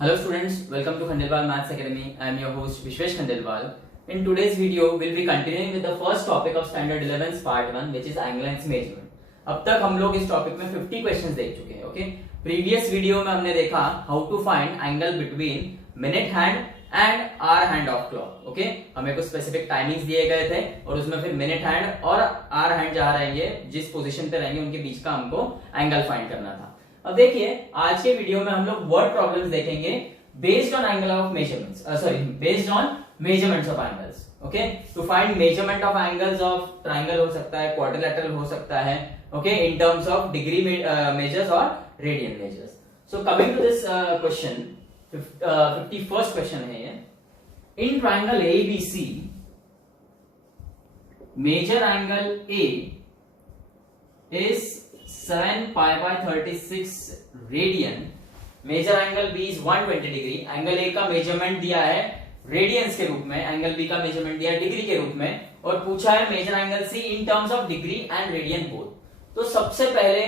Hello students, welcome to Khandelwal Maths Academy. I am your host Vishwesh Khandelwal. In today's video, we'll be continuing with the first topic of Standard 11's Part 1, which is angle and measurement. अब तक हम लोग इस topic में 50 questions देख चुके हैं. Okay, previous video में हमने देखा how to find angle between minute hand and hour hand of clock. Okay, हमें कुछ स्पेसिफिक टाइमिंग्स दिए गए थे और उसमें फिर मिनट हैंड और आवर हैंड जहां रहेंगे, जिस पोजीशन पे रहेंगे, उनके बीच का हमको एंगल फाइंड करना था. अब देखिए, आज के वीडियो में हम लोग वर्ड प्रॉब्लम्स देखेंगे based on angle of measurements, based on measurements of angles. Okay, to find measurement of angles of triangle हो सकता है, क्वाड्रिलेटरल हो सकता है, okay, in terms of degree measures और radian measures. So coming to this question, 51st question है ये. In triangle ABC, measure angle A is 7 pi by 36 radian. Measure angle B is 120 degree. Angle A का measurement दिया है radiance के रूप में, angle B का मेजरमेंट दिया है डिग्री के रूप में, और पूछा है measure angle C in terms of degree and radian both. तो सबसे पहले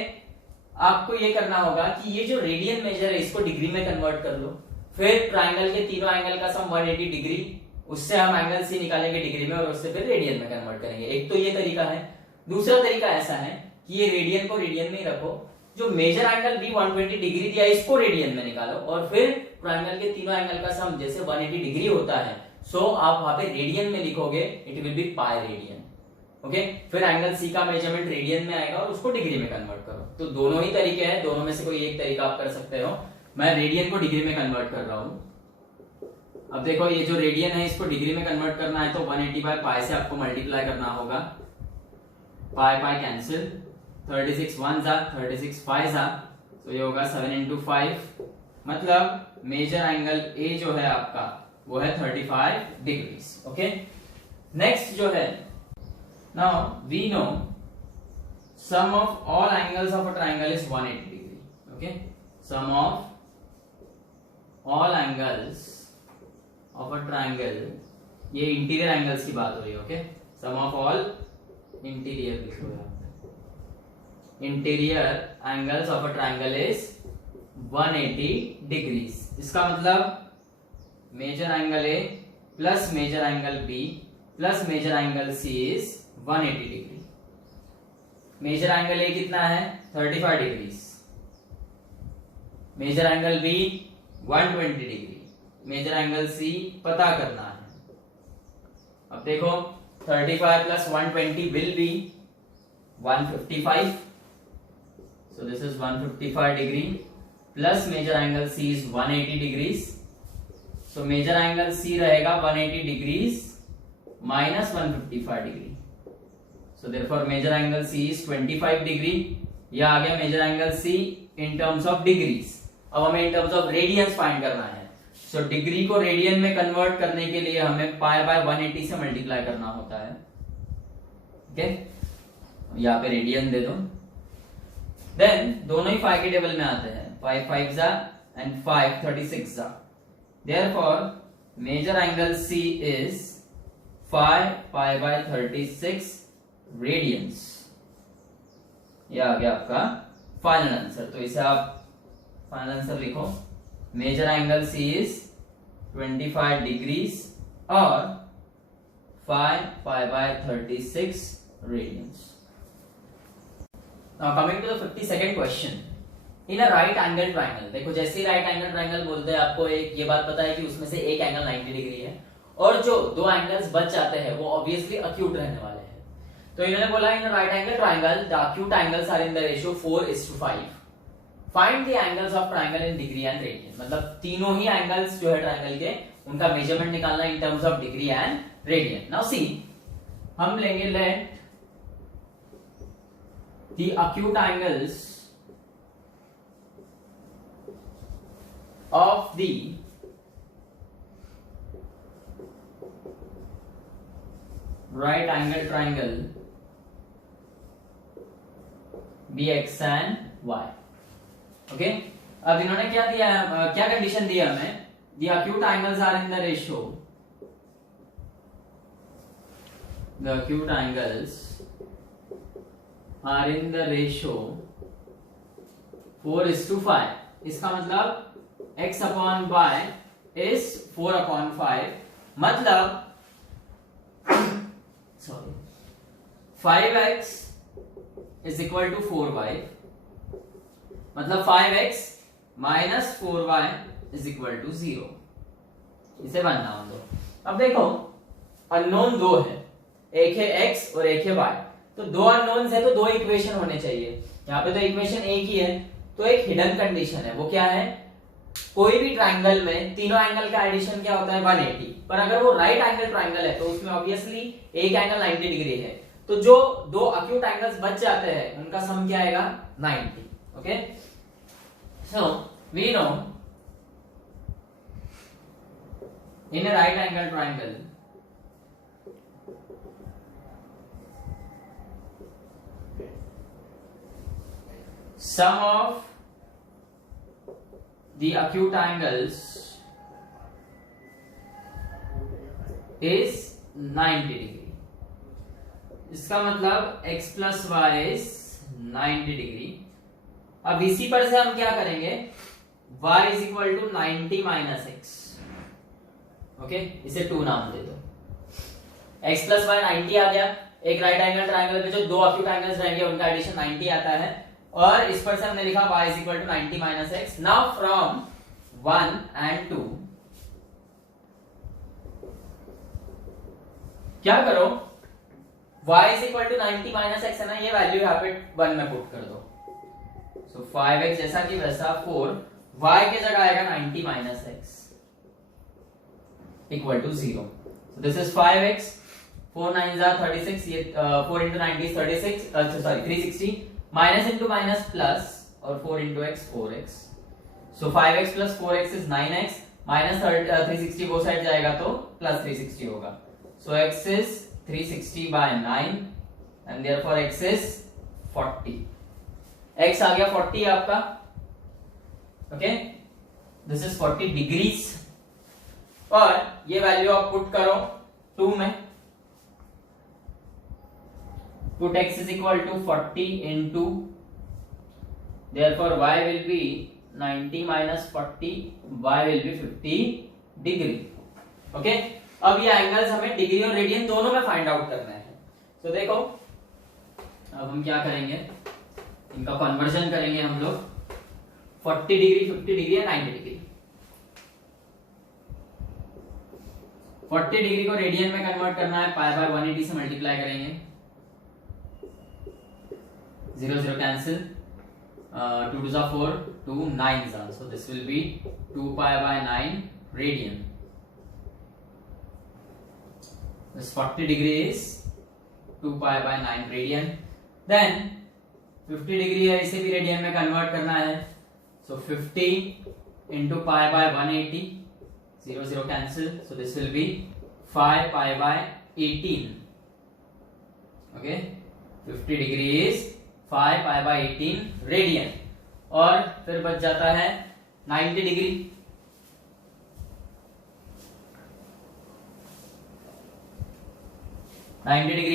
आपको ये करना होगा कि ये जो रेडियन मेजर है इसको डिग्री में कन्वर्ट कर लो. फिर ट्राइंगल के तीनों एंगल का सम 180 डिग्री, उससे हम एंगल C निकालेंगे डिग्री में और उससे फिर रेडियन में कन्वर्ट करेंगे. एक तो ये तरीका है. दूसरा तरीका ऐसा है कि ये रेडियन को रेडियन में ही रखो, जो मेजर एंगल B 120 डिग्री दिया है इसको रेडियन में निकालो, और फिर ट्राइंगल के तीनों एंगल का सम जैसे 180 डिग्री होता है, सो आप वहां पे रेडियन में लिखोगे, it will be pi radian. Okay, फिर एंगल C का मेजरमेंट रेडियन में आएगा और उसको डिग्री में कन्वर्ट करो. तो दोनों ही तरीके हैं, दोनों में से कोई एक तरीका आप कर सकते हो. मैं रेडियन को डिग्री में कन्वर्ट कर रहा हूं. अब देखो, ये जो रेडियन है इसको डिग्री में कन्वर्ट करना है तो 180 बाय पाई से आपको मल्टीप्लाई करना होगा. पाई पाई कैंसिल, 36 1 जा, 36 5 जा, तो ये होगा 7 into 5. मतलब मेजर एंगल A जो है आपका वो है 35 डिग्रीज. ओके, नेक्स्ट जो है, now we know sum of all angles of a triangle is 180 degree. Okay, sum of all angles of a triangle, ये इंटीरियर एंगल्स की बात हो रही है. Okay, sum of all interior लिखो यहाँ पे, interior angles of a triangle is 180 degrees. इसका मतलब measure angle A plus measure angle B plus measure angle C is 180 degree. Measure angle A कितना है? 35 degrees. Measure angle B 120 degree. Measure angle C पता करना है. अब देखो, 35 plus 120 will be 155. So this is 155 degree plus major angle C is 180 degrees. So major angle C रहेगा 180 degrees minus 155 degree. So therefore major angle C is 25 degree. यह आ गया major angle C in terms of degrees. अब हमें in terms of radians find करना है. So degree को radian में कन्वर्ट करने के लिए हमें पाई बाय 180 से मल्टीप्लाई करना होता है. ओके, यहाँ पे रेडियन दे दो. देन दोनों ही 5 के टेबल में आते हैं. 5 5 जा एंड 5 36 जा. Therefore measure angle C is 5 pi by 36 radians. यह आ गया आपका फाइनल आंसर. तो इसे आप फाइनल आंसर लिखो. Measure angle C is 25 degrees और 5 pi by 36 radians. Now coming to the 52nd question. In a right angle triangle, देखो जैसे ही राइट एंगल ट्राइंगल बोलते हैं, आपको एक ये बात पता है कि उसमें से एक एंगल 90 डिग्री है और जो दो एंगल्स बच जाते हैं वो ऑब्वियसली अक्यूट रहने वाले हैं. तो इन्होंने बोला in right angle triangle the acute angles are in the ratio 4:5. Find the angles of triangle in degree and radian. मतलब तीनों ही एंगल्स जो है ट्राइंगल के, उनका मेजरमेंट निकालना इन terms of degree and radian. Now सी, हम लेंगे late the acute angles of the right angle triangle be x and y. Okay, अब इन्होंने क्या दिया है, क्या कंडीशन दी है हमें? the acute angles are in the ratio, the acute angles are in the ratio 4:5. इसका मतलब x अपॉन y इज 4/5, मतलब sorry 5x is equal to 4y, मतलब 5x minus 4y is equal to 0। इसे बनना हम दो। अब देखो अननोन दो है, एक है x और एक है y, तो दो अननोन्स है तो दो इक्वेशन होने चाहिए। यहाँ पे तो इक्वेशन एक ही है, तो एक हिडन कंडीशन है, वो क्या है, कोई भी ट्राइंगल में तीनों एंगल का एडिशन क्या होता है 180, पर अगर वो राइट एंगल ट्राइंगल है तो उसमें ऑब्वियसली एक एंगल 90 डिग्री है, तो जो दो अक्यूट एंगल्स बच जाते हैं उनका सम क्या आएगा 90। Okay, so we know in a right angle triangle sum of the acute angles is 90 degree. इसका मतलब x plus y is 90 degree. अब इसी पर से हम क्या करेंगे, y is equal to 90 minus x. Okay, इसे 2 नाम दे दो। x प्लस वाई 90 आ गया, एक राइट एंगल ट्राइंगल में जो दो अक्यूट एंगल्स रहेंगे उनका एडिशन 90 आता है, और इस पर से हमने लिखा y is equal to 90 minus x. Now from 1 and 2 क्या करो, y is equal to 90 minus x है ना, ये वैल्यू यहाँ पे 1 में पुट कर दो। सो 5x जैसा कि वैसा 4, y के जगह आएगा 90 minus x equal to 0। This is 5x, 4 9 जा 36, ये 4 into 90 is 36, sorry 360, minus into minus plus, और 4 into x 4x, so 5x plus 4x is 9x, minus 360 वो साइड जाएगा तो प्लस 360 होगा। सो x is 360 by 9 and therefore x is 40। x आ गया 40 आपका। Okay, this is 40 degrees, और ये value आप पुट करो 2 में, put x is equal to 40 into, therefore y will be 90 minus 40, y will be 50 degree. Okay, अब ये एंगल्स हमें डिग्री और रेडियन दोनों में फाइंड आउट करना है। तो देखो अब हम क्या करेंगे, इनका कन्वर्जन करेंगे हम लोग, 40 डिग्री 50 डिग्री या 90 डिग्री। 40 डिग्री को रेडियन में कन्वर्ट करना है, पाई बाय 180 से मल्टीप्लाई करेंगे, 0 0 cancel, 2 2 are 4, 2 9s are, so this will be 2 pi by 9 radian. This 40 degree is 2 pi by 9 radian. Then 50 degree है, इसे भी रेडियन में कन्वर्ट करना है, so 50 into pi by 180, 0 0 cancel, so this will be 5 pi by 18. Okay, 50 degree is 5 pi by 18 radian, और फिर बच जाता है 90 डिग्री।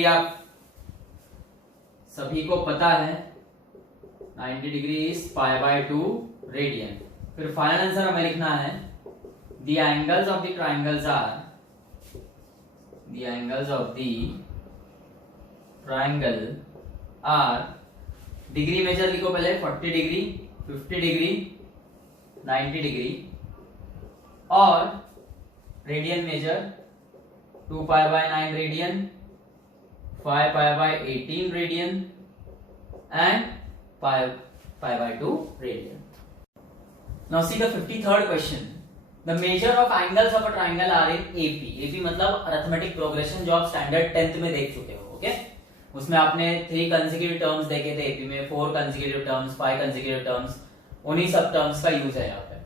आप सभी को पता है 90 degree is pi by 2 radian. फिर फाइनल आंसर हमें लिखना है, the angles of the triangles are, the angles of the triangle are, degree measure लिखो पहले, 40 डिग्री 50 डिग्री 90 डिग्री, और radian measure 2 pi by 9 radian, 5 pi by 18 radian and pi by 2 radian. Now see the 53rd question, the measure of angles of a triangle are in AP. AP मतलब arithmetic progression, जो आप standard 10th में देख चुके हो। Okay, उसमें आपने 3 consecutive terms देखे थे, एपी में 4 कंसेक्यूटिव टर्म्स, 5 कंसेक्यूटिव टर्म्स, उन्हीं सब टर्म्स का यूज है यहाँ पे।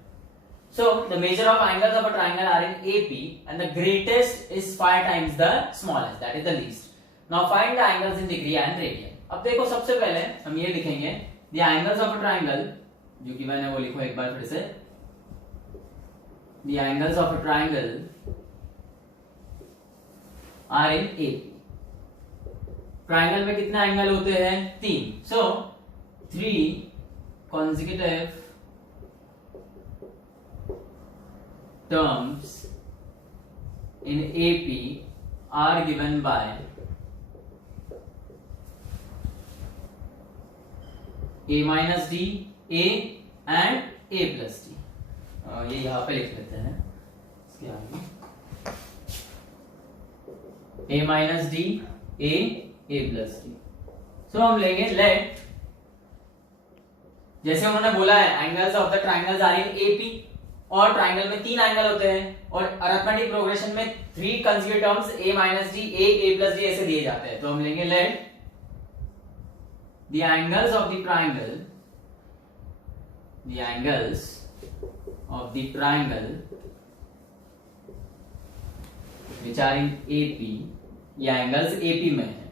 So the measure of angles of a triangle are in AP and the greatest is 5 times the smallest, that is the least. Now find the angles in degree and radian. अब देखो सबसे पहले हम ये लिखेंगे, the angles of a triangle, जो कि मैंने वो लिखो एक बार फिर से, the angles of a triangle are in AP. Triangle में कितने एंगल होते हैं? 3। सो 3 consecutive terms in AP are given by A minus D, A and A plus D. ये यहाँ पे लिख लेते हैं इसके आगे A minus D, A plus D. So हम लेंगे लेट, जैसे उन्होंने बोला है angles of the triangles are in AP, और ट्राइंगल में 3 एंगल होते हैं और अरिथमेटिक प्रोग्रेशन में 3 conjugate terms A minus D, A plus D ऐसे दिए जाते हैं. तो हम लेंगे late the angles of the triangle which are in AP, ये एंगल्स AP में है.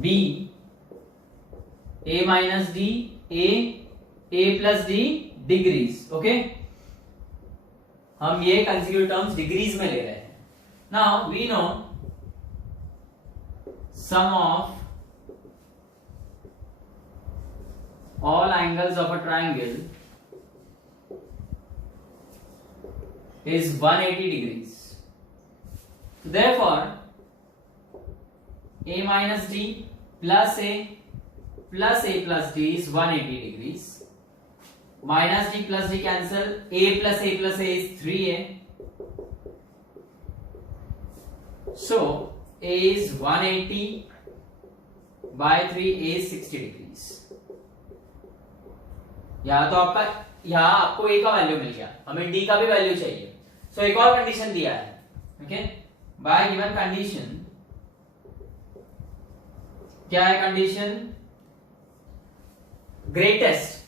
B A minus D, A plus D degrees. Okay, हम ये कंसिक्यूटिव टर्म्स डिग्रीज में ले रहे हैं. Now we know sum of all angles of a triangle is 180 degrees. So therefore A minus D plus A plus A plus D is 180 degrees. Minus D plus D cancel. A plus A is 3A. So A is 180 by 3, A is 60 degrees. यहाँ तो आपका, यहाँ आपको A का value मिल गया, हमें D का भी वैल्यू चाहिए. सो एक और कंडीशन दिया है. ओके, बाय गिवन कंडीशन, क्या है condition? Greatest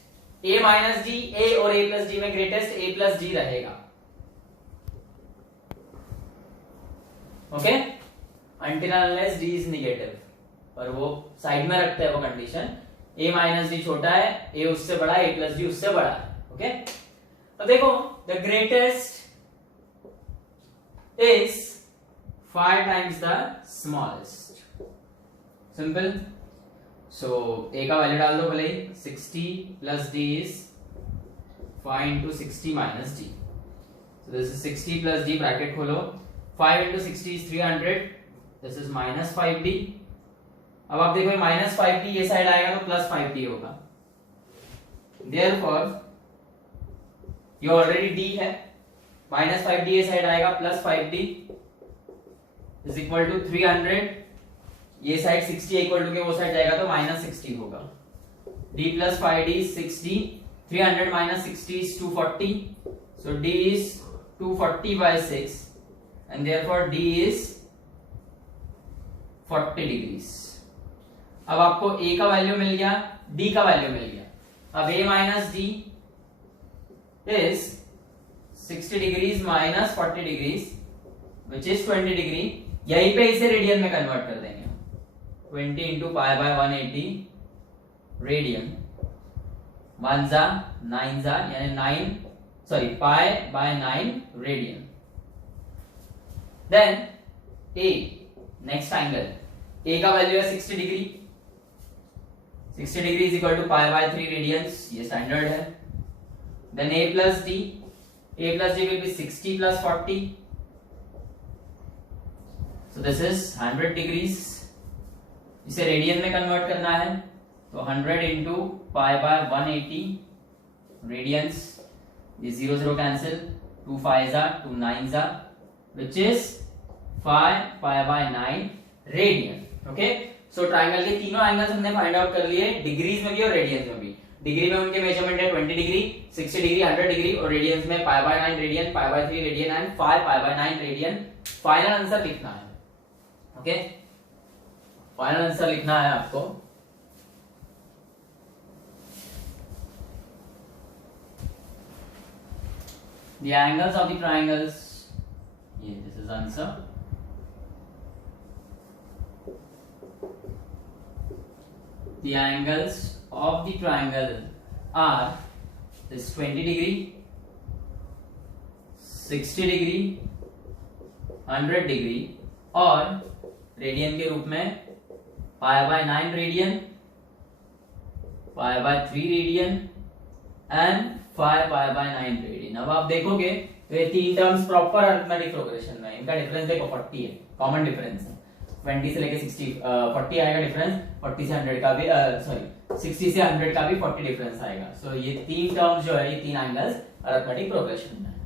A minus D, A और A प्लस D में ग्रेटेस्ट A प्लस D रहेगा. Okay, until unless D is negative, पर वो साइड में रखते हैं वो कंडीशन. A माइनस डी छोटा है, A उससे बड़ा है, A प्लस डी उससे बड़ा है. ओके, तो देखो the greatest is 5 times the smallest. Simple. So A का वैल्यू डाल दो भले ही. 60 plus D is 5 into 60 minus D. So this is 60 plus D, bracket खोलो. 5 into 60 is 300. This is minus 5D. अब आप देखो माइनस 5D ये साइड आएगा तो प्लस 5D होगा. Therefore ये ऑलरेडी D है, माइनस 5D ये साइड आएगा, plus 5D is equal to 300. ये साइड 60 इक्वल टू के वो साइड जाएगा तो माइनस 60 होगा. D plus 5D is 60. 300 minus 60 is 240. So D is 240 by 6 and therefore D is 40 degrees. अब आपको A का वैल्यू मिल गया, D का वैल्यू मिल गया. अब A minus D is 60 degrees minus 40 degrees which is 20 degree. यहीं पे इसे रेडियन में कन्वर्ट कर देंगे. 20 इंटू पाई बाय 180 रेडियन. 1 जा 9 जा यानी 9 pi by 9 radian. Then A next angle, A का वैल्यू है 60 degree. 60 degree is equal to pi by 3 radians, ये स्टैंडर्ड है. Then A plus D will be 60 plus 40. So this is 100 degrees. इसे radian में convert करना है तो 100 into pi by 180 radiance. ये 0 0 कैंसिल. 2 5 जा 2 9 जा which is 5 pi by 9 radian. Okay, so triangle के तीनों एंगल्स हमने फाइंड आउट कर लिए, डिग्रीज में भी और रेडियंस में भी. डिग्री में उनके मेजरमेंट है 20 डिग्री, 60 डिग्री, 100 डिग्री, और रेडियंस में पाई by 9 radian, pi by 3 radian and 5 pi by 9 radian. Final answer लिखना है. ओके, फाइनल आंसर लिखना है आपको. The angles of the triangles, this is answer. The angles of the triangle are this 20 degree, 60 degree, 100 degree और radian के रूप में पाई by 9 radian, pi by 3 radian and 5 pi by 9 radian. अब आप देखोगे तो ये तीन टर्म्स प्रॉपर अरिथमेटिक प्रोग्रेशन में, इनका डिफरेंस देखो 40 है, कॉमन डिफरेंस है। 20 से लेके 60 40 आएगा डिफरेंस, 40 से 100 का भी 60 से 100 का भी 40 डिफरेंस आएगा। सो ये तीन टर्म्स जो है, ये तीन एंगल्स अरिथमेटिक प्रोग्रेशन में है।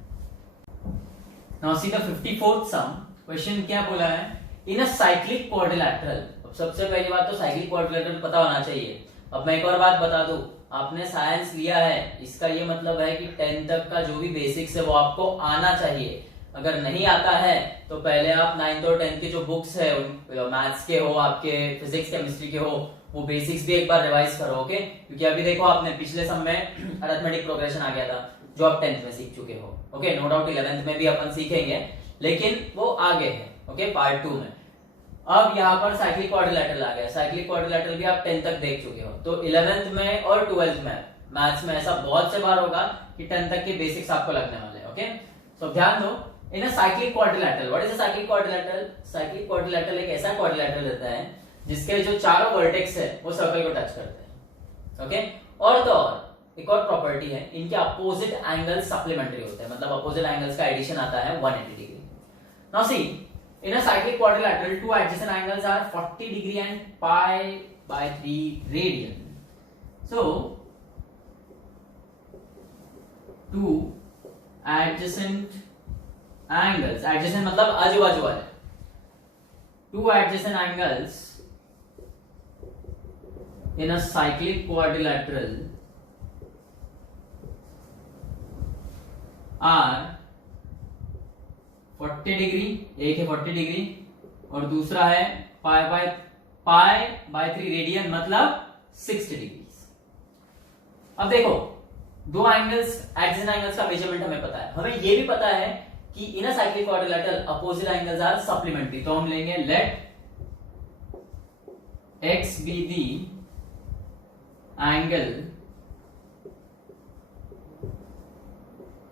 Now see the 54th sum. Question क्या बोला है, इन अ साइक्लिक क्वाड्रिलैटरल। अब सबसे पहली बात तो साइक्लिक क्वाड्रिलैटरल पता होना चाहिए। अब मैं एक और बात बता दूं, आपने साइंस लिया है, इसका ये मतलब है कि 10 तक का जो भी बेसिक्स है वो आपको आना चाहिए। अगर नहीं आता है तो पहले आप 9th और 10th की जो बुक्स है, मैथ्स के हो, आपके फिजिक्स केमिस्ट्री के हो, वो बेसिक्स भी एक बार रिवाइज करो, ओके। क्योंकि अभी देखो आपने पिछले सम में अरिथमेटिक प्रोग्रेशन आ गया था जो आप 10th में सीख चुके हो, ओके। नो डाउट 11th में भी अपन सीखेंगे, लेकिन वो आगे है, ओके, पार्ट 2 में। अब यहाँ पर साइक्लिक क्वाड्रिलैटरल आ गया। साइक्लिक क्वाड्रिलैटरल भी आप 10th तक देख चुके हो, तो 11th में और 12th में मैथ्स में ऐसा बहुत से बार होगा कि 10th तक के बेसिक्स आपको लगने वाले हैं, ओके। सो ध्यान दो, in a cyclic quadrilateral, what is a cyclic quadrilateral? Cyclic quadrilateral एक ऐसा क्वाड्रिलैटरल रहता है जिसके जो चारों वर्टेक्स है वो सर्कल को टच करते हैं, ओके। और तो और एक और प्रॉपर्टी है, इनके अपोजिट एंगल सप्लीमेंट्री होते हैं, मतलब अपोजिट एंगल्स का एडिशन आता है 180 degree. Now see, in a cyclic quadrilateral, two adjacent angles are 40 degree and pi by 3 radian. So, two adjacent angles, adjacent मतलब आजू बाजू वाले, two adjacent angles in a cyclic quadrilateral are 40 degree, एक है 40 degree और दूसरा है पाई by 3 radian, मतलब 60 डिग्री। अब देखो, दो एंगल्स, एडजेसेंट एंगल्स का मेजरमेंट हमें पता है, हमें ये भी पता है कि in a cyclic quadrilateral opposite angles are supplementary. तो हम लेंगे let x be the angle,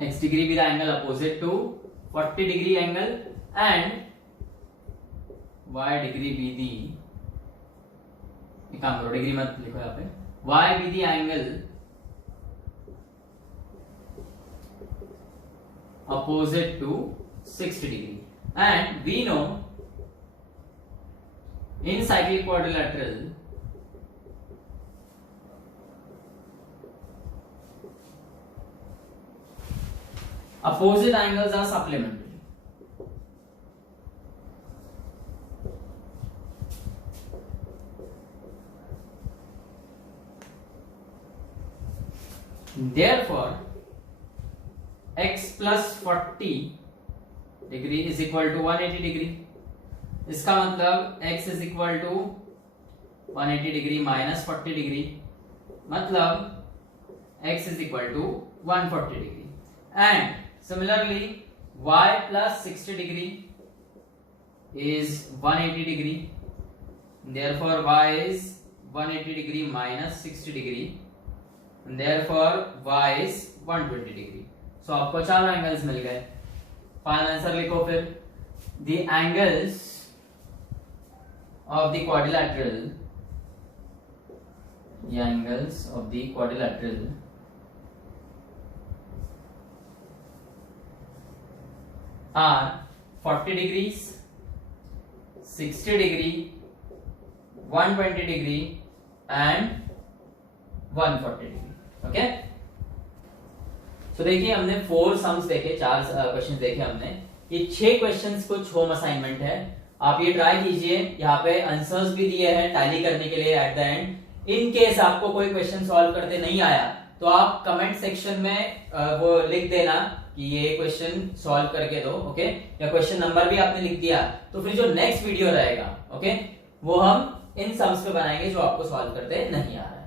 x degree be the angle opposite to 40 degree angle and y degree be the, एक काम करो, डिग्री मत लिखो यहाँ पे, y be the angle opposite to 60 degree. And we know in cyclic quadrilateral opposite angles are supplementary. Therefore, x plus 40 degree is equal to 180 degree. इसका मतलब x is equal to 180 degree minus 40 degree, मतलब x is equal to 140 degree. And similarly, y plus 60 degree is 180 degree. Therefore, y is 180 degree minus 60 degree. And therefore, y is 120 degree. So, आपको चार angles मिल गए। Final answer लिखो फिर। The angles of the quadrilateral, the angles of the quadrilateral are 40 degrees, 60 degree, 120 degree and 140 degree. Okay, तो देखिए हमने 4 sums देखे, 4 questions देखे हमने। ये 6 क्वेश्चंस कुछ होम असाइनमेंट है, आप ये ट्राई कीजिए। यहाँ पे आंसर्स भी दिए हैं टैली करने के लिए at the end. In case आपको कोई क्वेश्चन सॉल्व करते नहीं आया तो आप कमेंट सेक्शन में वो लिख देना कि ये क्वेश्चन सॉल्व करके दो, ओके। या क्वेश्चन नंबर भी आपने लिख दिया तो फिर जो नेक्स्ट वीडियो रहेगा, ओके, वो हम इन सम्स पे बनाएंगे जो आपको सॉल्व करते नहीं आ रहा है।